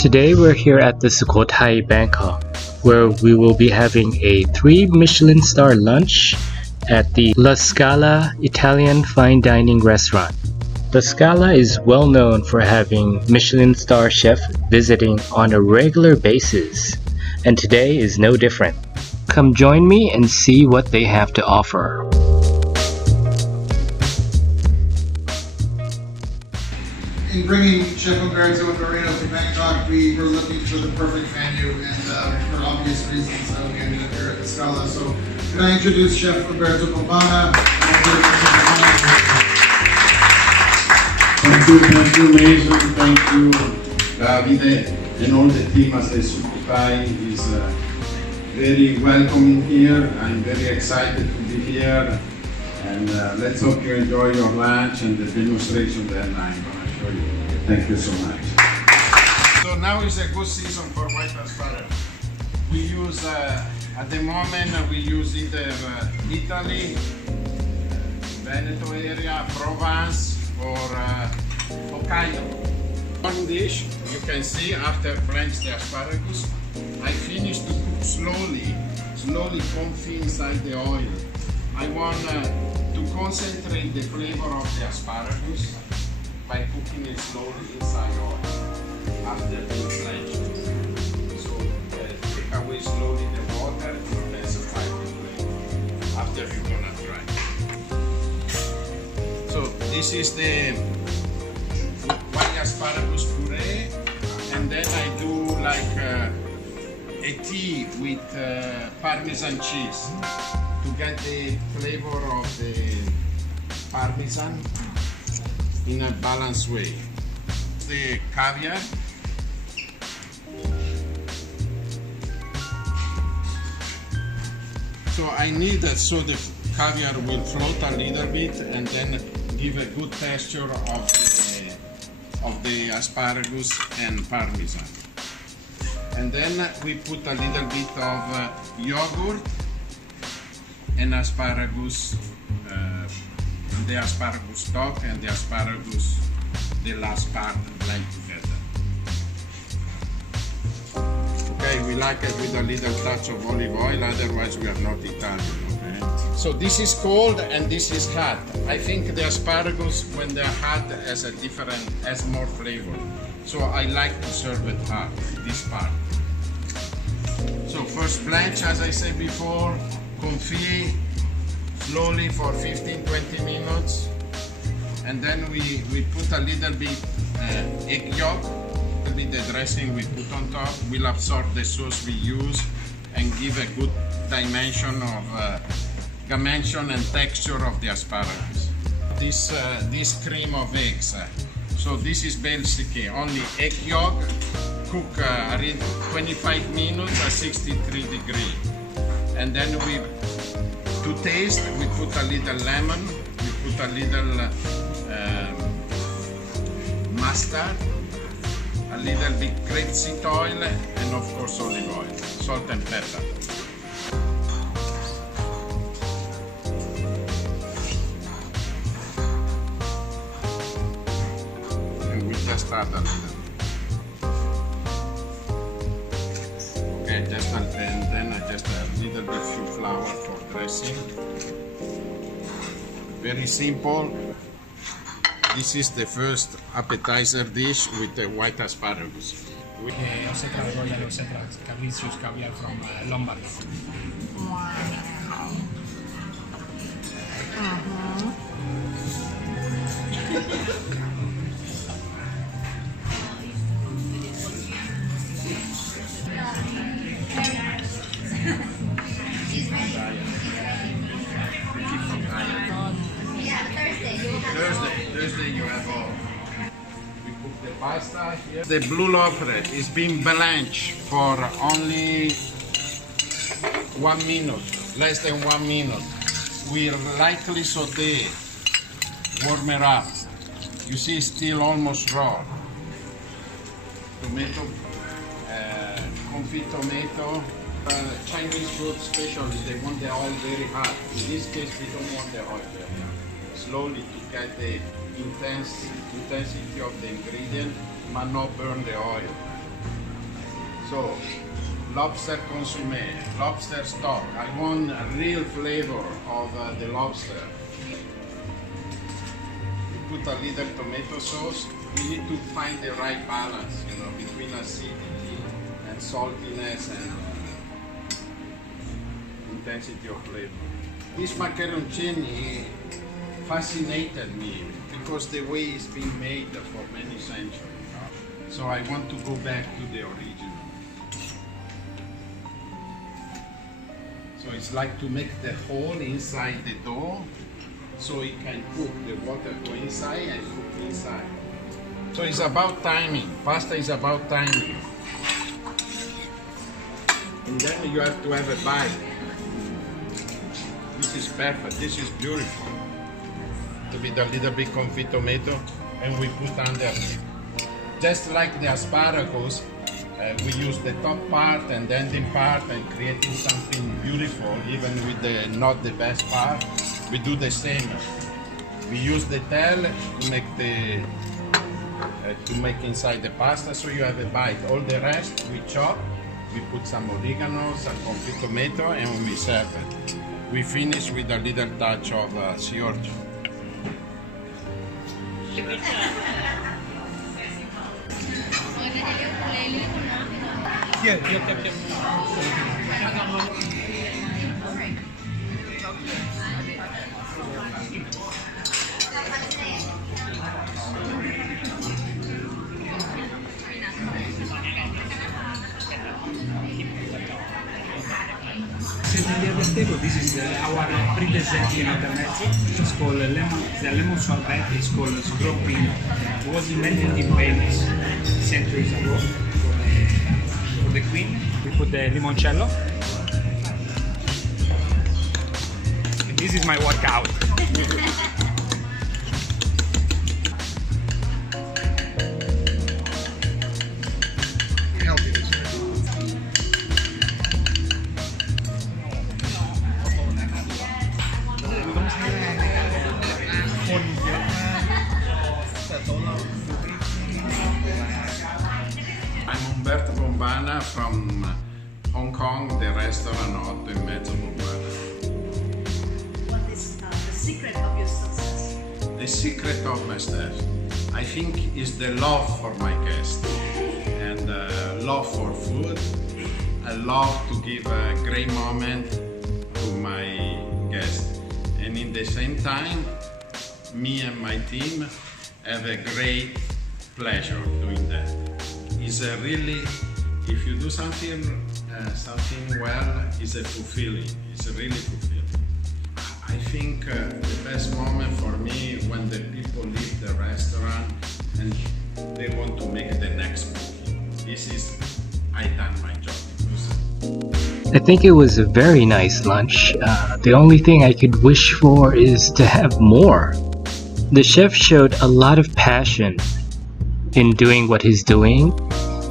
Today we're here at the Sukhothai Bangkok, where we will be having a 3 Michelin star lunch at the La Scala Italian fine dining restaurant. La Scala is well known for having Michelin star chefs visiting on a regular basis, and today is no different. Come join me and see what they have to offer. In bringing Chef Umberto Bombana to Bangkok, we were looking for the perfect venue, and for obvious reasons, we ended up here at the Scala. So, can I introduce Chef Umberto Bombana? Thank you, Mason. Thank you, Davide, and all the team at the Sukhothai is very welcoming here. I'm very excited to be here, and let's hope you enjoy your lunch and the demonstration that I'm going to show you. Thank you so much. So now is a good season for white asparagus. We use, at the moment, we use either Italy, Veneto area, Provence, or Hokkaido. One dish, you can see after blanch the asparagus, I finish to cook slowly comfy inside the oil. I want to concentrate the flavor of the asparagus by cooking it slowly inside oil after being blanched. So take away slowly the water to intensify the flavor after you're gonna dry. So this is the white asparagus puree, and then I do like a tea with Parmesan cheese to get the flavor of the Parmesan in a balanced way. The caviar. So I need that so the caviar will float a little bit and then give a good texture of the asparagus and Parmesan. And then we put a little bit of yogurt and asparagus, the asparagus stock and the asparagus, the last part blend together. Okay, we like it with a little touch of olive oil, otherwise we are not Italian. Okay? So this is cold and this is hot. I think the asparagus, when they're hot, has more flavor. So I like to serve it hot, this part. So first blanch, as I said before, confit slowly for 15-20 minutes, and then we put a little bit egg yolk, with the dressing we put on top will absorb the sauce we use and give a good dimension and texture of the asparagus. This cream of eggs, so this is basically only egg yolk, cook 25 minutes at 63 degrees, and then to taste, we put a little lemon, we put a little mustard, a little bit grapeseed oil, and of course olive oil, salt and pepper. And we just add a little. Okay, and then I just add a little bit few flour for dressing. Very simple. This is the first appetizer dish with the white asparagus. Etc. Royal, etc. Capricious caviar from Lombardy. Wow. Thursday you have all. We cook the pasta here. The blue loffred is being blanched for only 1 minute, less than 1 minute. We lightly saute, warm it up. You see it's still almost raw. Tomato, confit tomato. Chinese food especially, they want the oil very hot. In this case, we don't want the oil very hot. Slowly to get the intensity of the ingredient, but not burn the oil. So, lobster consommé, lobster stock. I want a real flavor of the lobster. We put a little tomato sauce. We need to find the right balance, between acidity and saltiness and intensity of flavor. This macaroncini fascinated me because the way it's been made for many centuries. So I want to go back to the original. So it's like to make the hole inside the dough so it can cook, the water go inside and cook inside. So it's about timing. Pasta is about timing. And then you have to have a bite. This is perfect. This is beautiful. With a little bit confit tomato, and we put under. Just like the asparagus, we use the top part and the ending part, and creating something beautiful, even with not the best part. We do the same. We use the tail to make inside the pasta, so you have a bite. All the rest we chop. We put some oregano, some confit tomato, and we serve it. We finish with a little touch of sea urchin. Table. This is our pre-dessert in intermezzo. It's called the lemon sorbet. It's called Sukhothai. It was invented in Venice centuries ago for the queen. We put the limoncello. And this is my workout. I'm Umberto Bombana from Hong Kong, the restaurant At-Bangkok. What is the secret of your success? The secret of my chef, I think, is the love for my guests and love for food. I love to give a great moment to my guests, and in the same time, me and my team have a great pleasure doing that. It's really, if you do something well, it's a fulfilling. It's really fulfilling. I think the best moment for me when the people leave the restaurant and they want to make the next booking. This is, I done my job. I think it was a very nice lunch. The only thing I could wish for is to have more. The chef showed a lot of passion in doing what he's doing,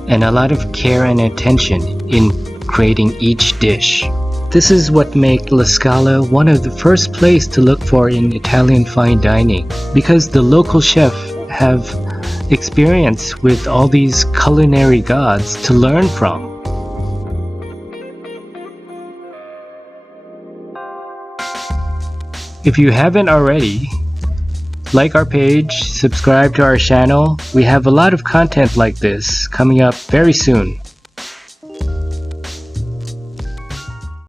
and a lot of care and attention in creating each dish. This is what made La Scala one of the first places to look for in Italian fine dining, because the local chef have experience with all these culinary gods to learn from. If you haven't already, like our page, subscribe to our channel. We have a lot of content like this coming up very soon.